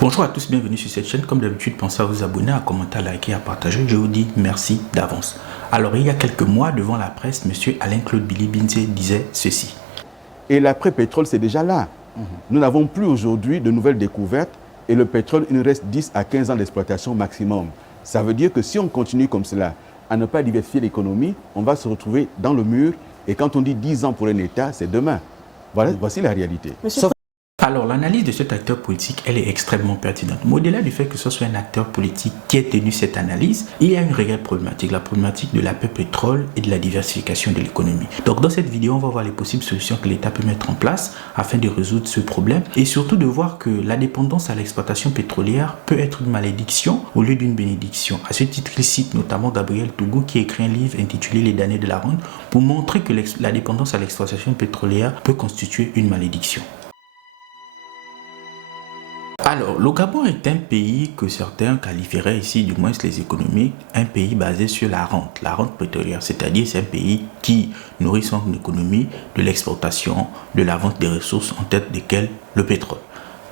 Bonjour à tous, bienvenue sur cette chaîne. Comme d'habitude, pensez à vous abonner, à commenter, à liker, à partager. Je vous dis merci d'avance. Alors, il y a quelques mois, devant la presse, M. Alain-Claude Billy-Binze disait ceci. Et l'après-pétrole, c'est déjà là. Nous n'avons plus aujourd'hui de nouvelles découvertes et le pétrole, il nous reste 10 à 15 ans d'exploitation maximum. Ça veut dire que si on continue comme cela, à ne pas diversifier l'économie, on va se retrouver dans le mur. Et quand on dit 10 ans pour un État, c'est demain. Voilà, voici la réalité. Alors, l'analyse de cet acteur politique, elle est extrêmement pertinente. Mais au-delà du fait que ce soit un acteur politique qui ait tenu cette analyse, il y a une réelle problématique, la problématique de l'après-pétrole et de la diversification de l'économie. Donc, dans cette vidéo, on va voir les possibles solutions que l'État peut mettre en place afin de résoudre ce problème et surtout de voir que la dépendance à l'exploitation pétrolière peut être une malédiction au lieu d'une bénédiction. À ce titre, il cite notamment Gabriel Tougou qui écrit un livre intitulé Les damnés de la rente pour montrer que la dépendance à l'exploitation pétrolière peut constituer une malédiction. Alors, le Gabon est un pays que certains qualifieraient ici, du moins les économistes, un pays basé sur la rente pétrolière, c'est-à-dire c'est un pays qui nourrit son économie de l'exportation, de la vente des ressources, en tête desquelles le pétrole.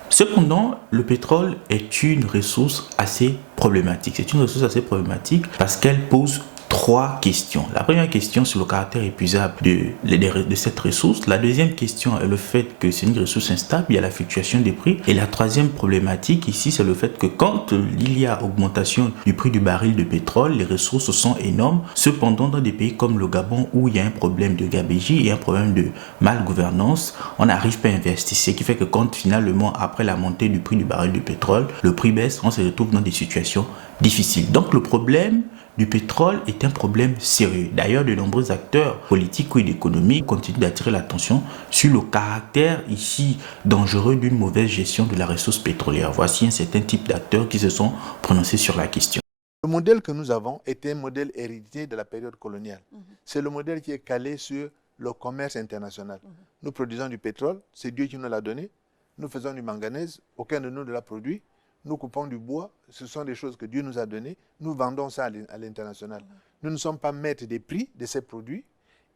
Cependant, le pétrole est une ressource assez problématique. C'est une ressource assez problématique parce qu'elle pose trois questions. La première question, c'est le caractère épuisable de cette ressource. La deuxième question est le fait que c'est une ressource instable, il y a la fluctuation des prix. Et la troisième problématique ici, c'est le fait que quand il y a augmentation du prix du baril de pétrole, les ressources sont énormes. Cependant, dans des pays comme le Gabon, où il y a un problème de gabegie et un problème de malgouvernance, on n'arrive pas à investir. Ce qui fait que quand finalement, après la montée du prix du baril de pétrole, le prix baisse, on se retrouve dans des situations difficiles. Donc le problème du pétrole est un problème sérieux. D'ailleurs, de nombreux acteurs politiques ou économiques continuent d'attirer l'attention sur le caractère ici dangereux d'une mauvaise gestion de la ressource pétrolière. Voici un certain type d'acteurs qui se sont prononcés sur la question. Le modèle que nous avons est un modèle hérité de la période coloniale. C'est le modèle qui est calé sur le commerce international. Nous produisons du pétrole, c'est Dieu qui nous l'a donné. Nous faisons du manganèse, aucun de nous ne l'a produit. Nous coupons du bois, ce sont des choses que Dieu nous a données. Nous vendons ça à l'international. Nous ne sommes pas maîtres des prix de ces produits.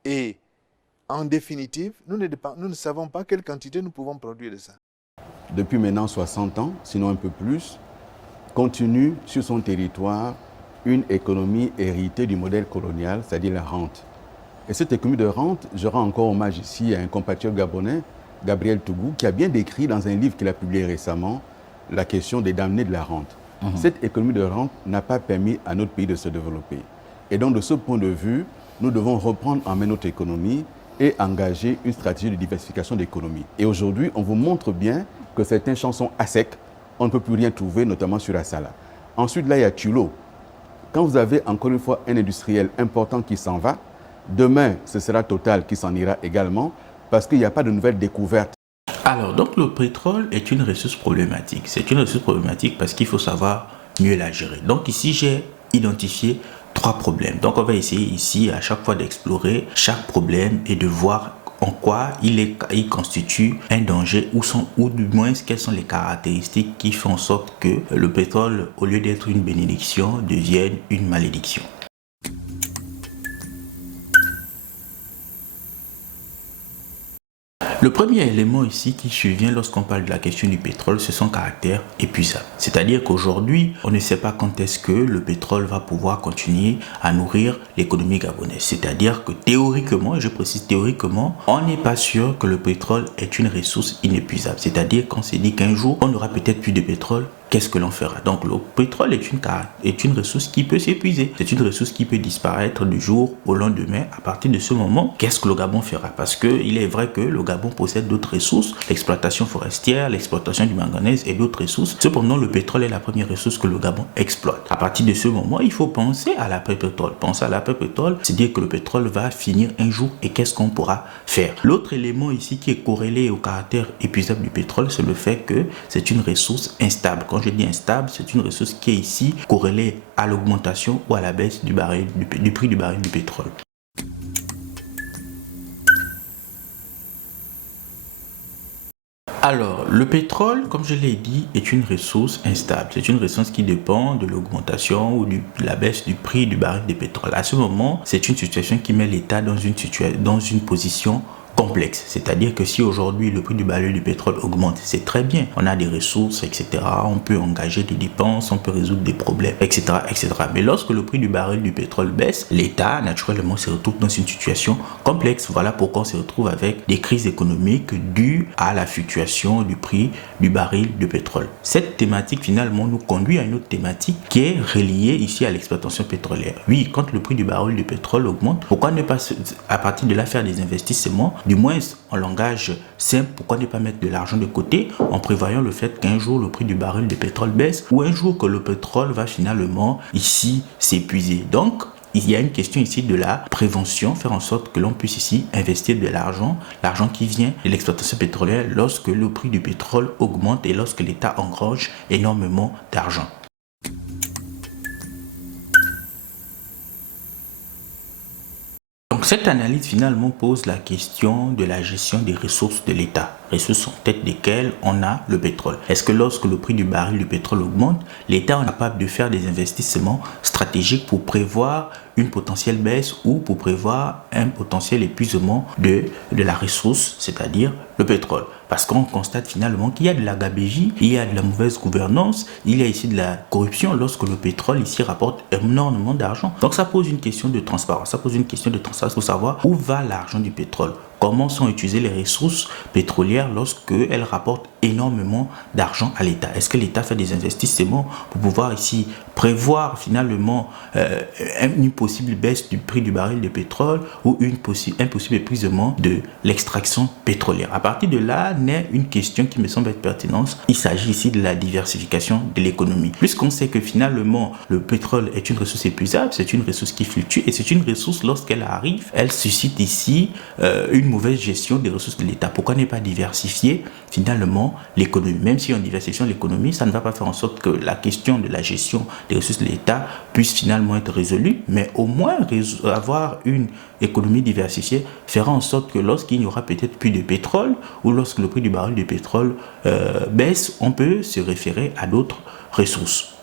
Et en définitive, nous ne savons pas quelle quantité nous pouvons produire de ça. Depuis maintenant 60 ans, sinon un peu plus, continue sur son territoire une économie héritée du modèle colonial, c'est-à-dire la rente. Et cette économie de rente, je rends encore hommage ici à un compatriote gabonais, Gabriel Tougou, qui a bien décrit dans un livre qu'il a publié récemment la question des damnés de la rente. Cette économie de rente n'a pas permis à notre pays de se développer. Et donc, de ce point de vue, nous devons reprendre en main notre économie et engager une stratégie de diversification d'économie. Et aujourd'hui, on vous montre bien que certains champs sont à sec. On ne peut plus rien trouver, notamment sur la Sala. Ensuite, là, il y a Tullow. Quand vous avez encore une fois un industriel important qui s'en va, demain, ce sera Total qui s'en ira également, parce qu'il n'y a pas de nouvelles découvertes. Alors, donc le pétrole est une ressource problématique. C'est une ressource problématique parce qu'il faut savoir mieux la gérer. Donc ici, j'ai identifié trois problèmes. Donc on va essayer ici à chaque fois d'explorer chaque problème et de voir en quoi il constitue un danger ou du moins quelles sont les caractéristiques qui font en sorte que le pétrole, au lieu d'être une bénédiction, devienne une malédiction. Le premier élément ici qui survient lorsqu'on parle de la question du pétrole, c'est son caractère épuisable. C'est-à-dire qu'aujourd'hui, on ne sait pas quand est-ce que le pétrole va pouvoir continuer à nourrir l'économie gabonaise. C'est-à-dire que théoriquement, et je précise théoriquement, on n'est pas sûr que le pétrole est une ressource inépuisable. C'est-à-dire qu'on s'est dit qu'un jour, on n'aura peut-être plus de pétrole. Qu'est-ce que l'on fera? Donc le pétrole est une ressource qui peut s'épuiser. C'est une ressource qui peut disparaître du jour au lendemain. À partir de ce moment, qu'est-ce que le Gabon fera? Parce qu'il est vrai que le Gabon possède d'autres ressources, l'exploitation forestière, l'exploitation du manganèse et d'autres ressources. Cependant, le pétrole est la première ressource que le Gabon exploite. À partir de ce moment, il faut penser à l'après-pétrole. Penser à l'après-pétrole, c'est dire que le pétrole va finir un jour et qu'est-ce qu'on pourra faire? L'autre élément ici qui est corrélé au caractère épuisable du pétrole, c'est le fait que c'est une ressource instable. Quand je dis instable, c'est une ressource qui est ici corrélée à l'augmentation ou à la baisse du prix du baril du pétrole. Alors, le pétrole, comme je l'ai dit, est une ressource instable. C'est une ressource qui dépend de l'augmentation ou de la baisse du prix du baril de pétrole. À ce moment, c'est une situation qui met l'État dans une position complexe. C'est-à-dire que si aujourd'hui le prix du baril du pétrole augmente, c'est très bien. On a des ressources, etc. On peut engager des dépenses, on peut résoudre des problèmes, etc., etc. Mais lorsque le prix du baril du pétrole baisse, l'État, naturellement, se retrouve dans une situation complexe. Voilà pourquoi on se retrouve avec des crises économiques dues à la fluctuation du prix du baril de pétrole. Cette thématique, finalement, nous conduit à une autre thématique qui est reliée ici à l'exploitation pétrolière. Oui, quand le prix du baril de pétrole augmente, pourquoi ne pas, à partir de là, faire des investissements, du moins en langage simple, pourquoi ne pas mettre de l'argent de côté en prévoyant le fait qu'un jour le prix du baril de pétrole baisse ou un jour que le pétrole va finalement ici s'épuiser. Donc, il y a une question ici de la prévention, faire en sorte que l'on puisse ici investir de l'argent qui vient de l'exploitation pétrolière lorsque le prix du pétrole augmente et lorsque l'État engrange énormément d'argent. Donc cette analyse finalement pose la question de la gestion des ressources de l'État. Ressources en tête desquelles on a le pétrole. Est-ce que lorsque le prix du baril du pétrole augmente, l'État est capable de faire des investissements stratégiques pour prévoir une potentielle baisse ou pour prévoir un potentiel épuisement de la ressource, c'est-à-dire le pétrole? Parce qu'on constate finalement qu'il y a de la gabegie, il y a de la mauvaise gouvernance, il y a ici de la corruption lorsque le pétrole ici rapporte énormément d'argent. Donc ça pose une question de transparence, ça pose une question de transparence pour savoir où va l'argent du pétrole. Comment sont utilisées les ressources pétrolières lorsqu'elles rapportent énormément d'argent à l'État? Est-ce que l'État fait des investissements pour pouvoir ici prévoir finalement une possible baisse du prix du baril de pétrole ou un possible épuisement de l'extraction pétrolière? À partir de là naît une question qui me semble être pertinente. Il s'agit ici de la diversification de l'économie. Puisqu'on sait que finalement le pétrole est une ressource épuisable, c'est une ressource qui fluctue et c'est une ressource lorsqu'elle arrive, elle suscite ici une mauvaise gestion des ressources de l'État. Pourquoi ne pas diversifier finalement l'économie? Même si on diversifie l'économie, ça ne va pas faire en sorte que la question de la gestion des ressources de l'État puisse finalement être résolue, mais au moins avoir une économie diversifiée fera en sorte que lorsqu'il n'y aura peut-être plus de pétrole ou lorsque le prix du baril de pétrole baisse, on peut se référer à d'autres ressources.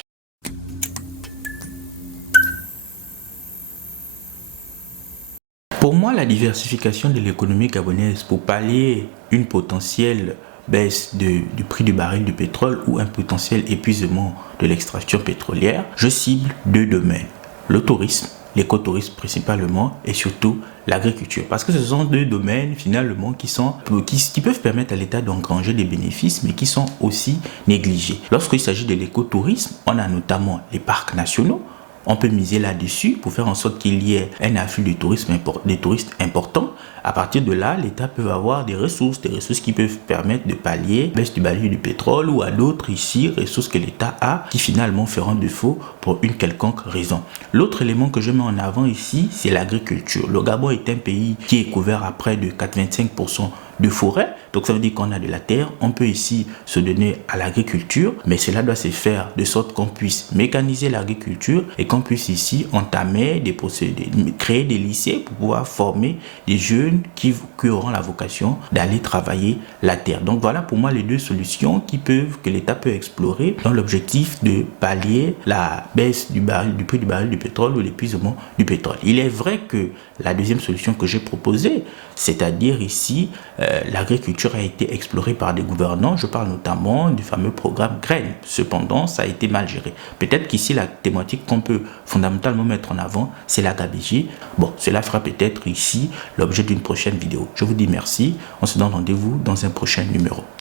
Pour moi, la diversification de l'économie gabonaise pour pallier une potentielle baisse du prix du baril du pétrole ou un potentiel épuisement de l'extraction pétrolière, je cible deux domaines, le tourisme, l'écotourisme principalement et surtout l'agriculture. Parce que ce sont deux domaines finalement qui peuvent permettre à l'État d'engranger des bénéfices mais qui sont aussi négligés. Lorsqu'il s'agit de l'écotourisme, on a notamment les parcs nationaux. On peut miser là-dessus pour faire en sorte qu'il y ait un afflux de touristes importants. À partir de là, l'État peut avoir des ressources qui peuvent permettre de pallier la baisse du baril du pétrole ou à d'autres ici ressources que l'État a qui finalement feront défaut pour une quelconque raison. L'autre élément que je mets en avant ici, c'est l'agriculture. Le Gabon est un pays qui est couvert à près de 85% de forêt, donc ça veut dire qu'on a de la terre, on peut ici se donner à l'agriculture, mais cela doit se faire de sorte qu'on puisse mécaniser l'agriculture et qu'on puisse ici entamer des procédés, créer des lycées pour pouvoir former des jeunes qui auront la vocation d'aller travailler la terre. Donc voilà pour moi les deux solutions que l'État peut explorer dans l'objectif de pallier la baisse du prix du baril du pétrole ou l'épuisement du pétrole. Il est vrai que la deuxième solution que j'ai proposée, c'est-à-dire ici l'agriculture a été explorée par des gouvernants, je parle notamment du fameux programme Graines. Cependant, ça a été mal géré. Peut-être qu'ici, la thématique qu'on peut fondamentalement mettre en avant, c'est la gabegie. Bon, cela fera peut-être ici l'objet d'une prochaine vidéo. Je vous dis merci, on se donne rendez-vous dans un prochain numéro.